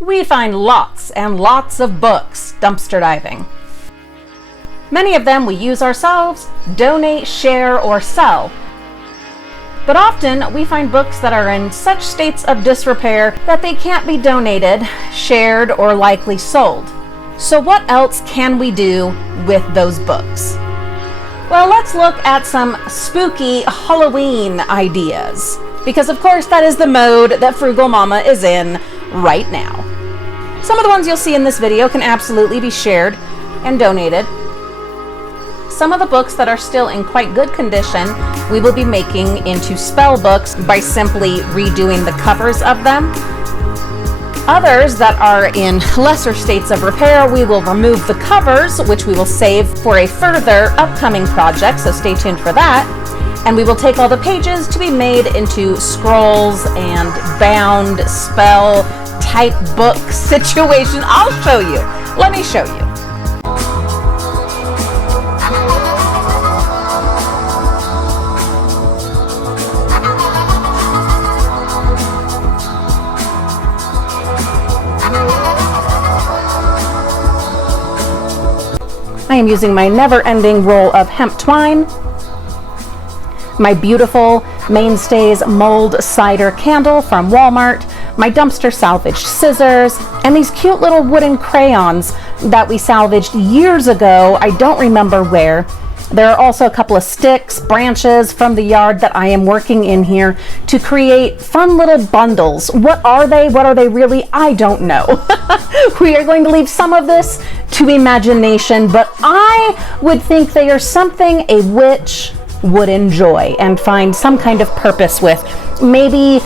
We find lots and lots of books dumpster diving. Many of them we use ourselves, donate, share, or sell. But often we find books that are in such states of disrepair that they can't be donated, shared, or likely sold. So what else can we do with those books? Well, let's look at some spooky Halloween ideas, because of course that is the mode that Frugal Mama is in right now. Some of the ones you'll see in this video can absolutely be shared and donated. Some of the books that are still in quite good condition, we will be making into spell books by simply redoing the covers of them. Others that are in lesser states of repair, we will remove the covers, which we will save for a further upcoming project, so stay tuned for that. And we will take all the pages to be made into scrolls and bound spell type book situation. I'll show you. Let me show you. I am using my never-ending roll of hemp twine, my beautiful Mainstays mold cider candle from Walmart, my dumpster salvaged scissors, and these cute little wooden crayons that we salvaged years ago. I don't remember where. There are also a couple of sticks, branches from the yard that I am working in here to create fun little bundles. What are they? What are they really? I don't know. We are going to leave some of this to imagination, but I would think they are something a witch would enjoy and find some kind of purpose with. Maybe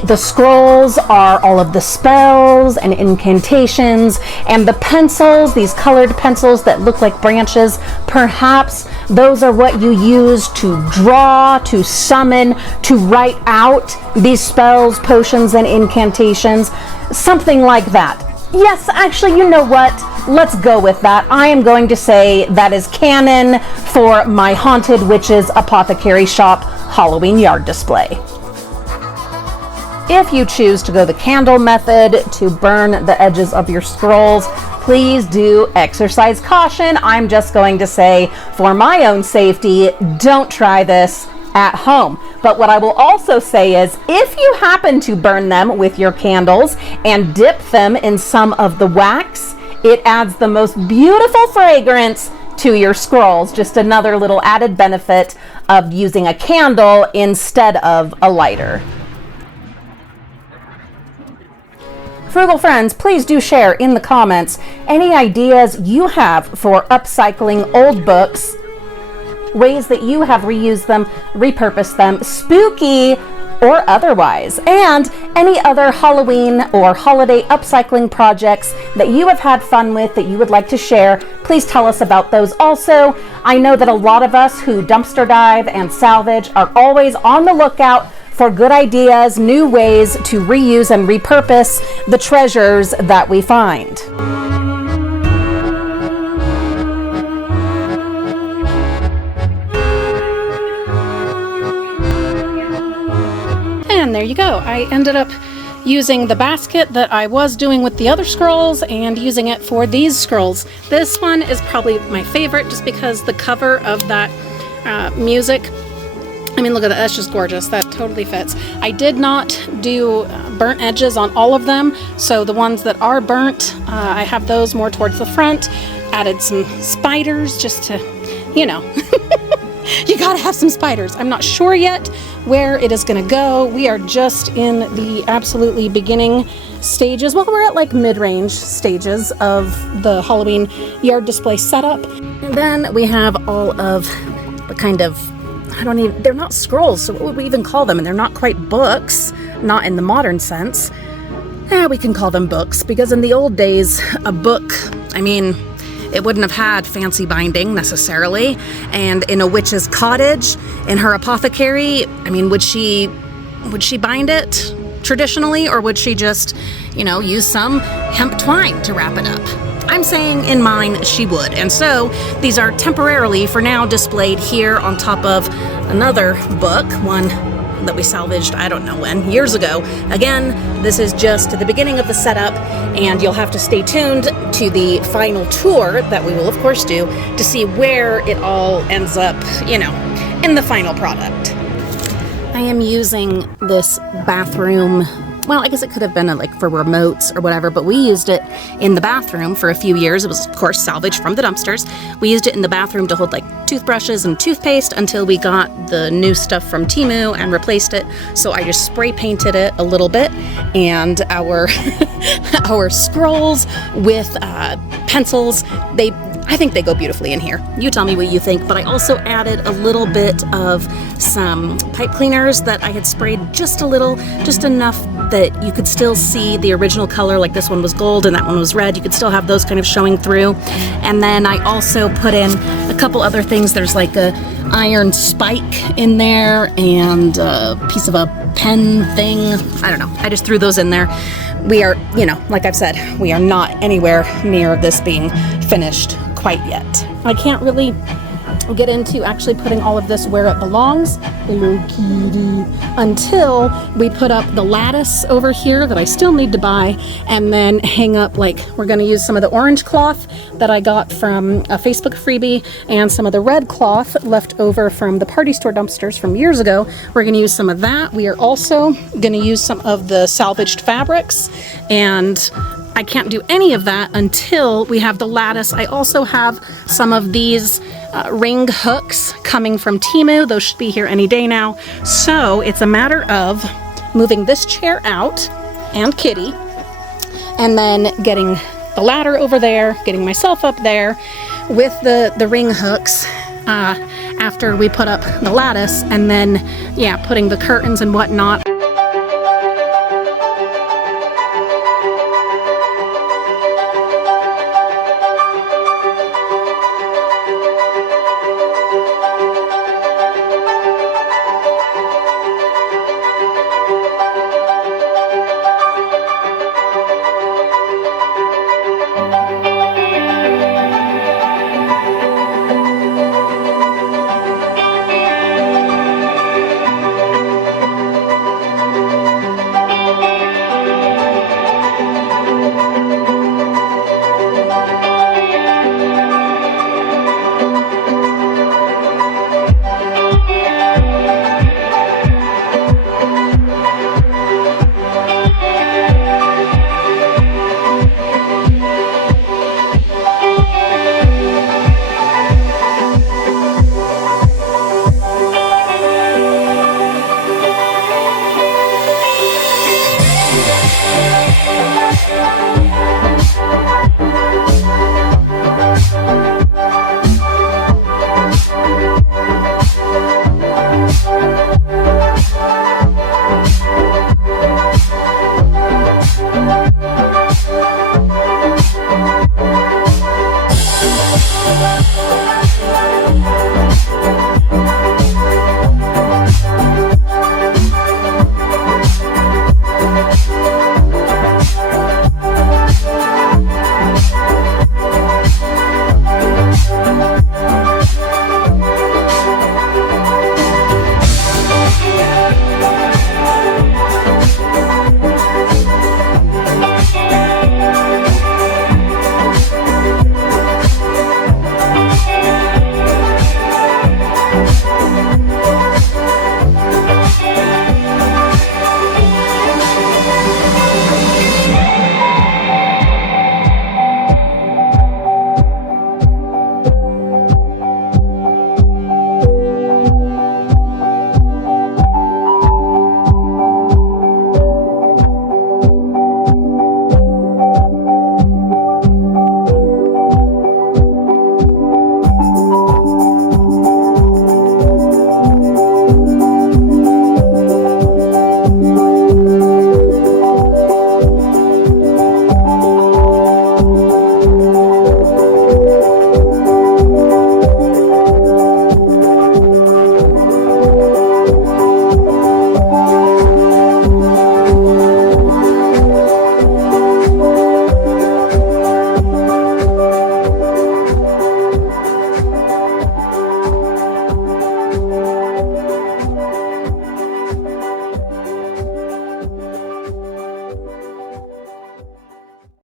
the scrolls are all of the spells and incantations, and the pencils, these colored pencils that look like branches, perhaps those are what you use to draw, to summon, to write out these spells, potions, and incantations. Something like that. Yes, actually, you know what? Let's go with that. I am going to say that is canon for my Haunted Witches Apothecary Shop Halloween yard display. If you choose to go the candle method to burn the edges of your scrolls, please do exercise caution. I'm just going to say, for my own safety, don't try this at home. But what I will also say is, if you happen to burn them with your candles and dip them in some of the wax, it adds the most beautiful fragrance to your scrolls. Just another little added benefit of using a candle instead of a lighter. Frugal friends, please do share in the comments any ideas you have for upcycling old books, ways that you have reused them, repurposed them, spooky or otherwise, and any other Halloween or holiday upcycling projects that you have had fun with that you would like to share. Please tell us about those also. I know that a lot of us who dumpster dive and salvage are always on the lookout for good ideas, new ways to reuse and repurpose the treasures that we find. And there you go. I ended up using the basket that I was doing with the other scrolls and using it for these scrolls. This one is probably my favorite just because the cover of that music, I mean, look at that, that's just gorgeous. That totally fits. I did not do burnt edges on all of them, so the ones that are burnt, I have those more towards the front. Added some spiders just to, you know, you gotta have some spiders. I'm not sure yet where it is gonna go. We are just in the absolutely beginning stages. Well, we're at like mid-range stages of the Halloween yard display setup. And then we have all of the kind of, they're not scrolls, so what would we even call them? And they're not quite books, not in the modern sense. We can call them books, because in the old days, a book, I mean, it wouldn't have had fancy binding necessarily. And in a witch's cottage, in her apothecary, I mean, would she bind it traditionally, or would she just, you know, use some hemp twine to wrap it up? I'm saying in mine she would. And so these are temporarily for now displayed here on top of another book, one that we salvaged, I don't know when, years ago. Again, this is just the beginning of the setup, and you'll have to stay tuned to the final tour that we will of course do to see where it all ends up, you know, in the final product. I am using this bathroom. Well, I guess it could have been like for remotes or whatever, but we used it in the bathroom for a few years. It was, of course, salvaged from the dumpsters. We used it in the bathroom to hold like toothbrushes and toothpaste until we got the new stuff from Temu and replaced it. So I just spray painted it a little bit, and our our scrolls with pencils, I think they go beautifully in here. You tell me what you think, but I also added a little bit of some pipe cleaners that I had sprayed just a little, just enough that you could still see the original color, like this one was gold and that one was red. You could still have those kind of showing through. And then I also put in a couple other things. There's like a iron spike in there and a piece of a pen thing. I don't know. I just threw those in there. We are, you know, like I've said, we are not anywhere near this being finished quite yet. I can't really get into actually putting all of this where it belongs, hello kitty, until we put up the lattice over here that I still need to buy, and then hang up, like, we're going to use some of the orange cloth that I got from a Facebook freebie and some of the red cloth left over from the party store dumpsters from years ago. We're going to use some of that. We are also going to use some of the salvaged fabrics, and I can't do any of that until we have the lattice. I also have some of these ring hooks coming from Temu. Those should be here any day now. So it's a matter of moving this chair out and Kitty, and then getting the ladder over there, getting myself up there with the ring hooks after we put up the lattice, and then, yeah, putting the curtains and whatnot.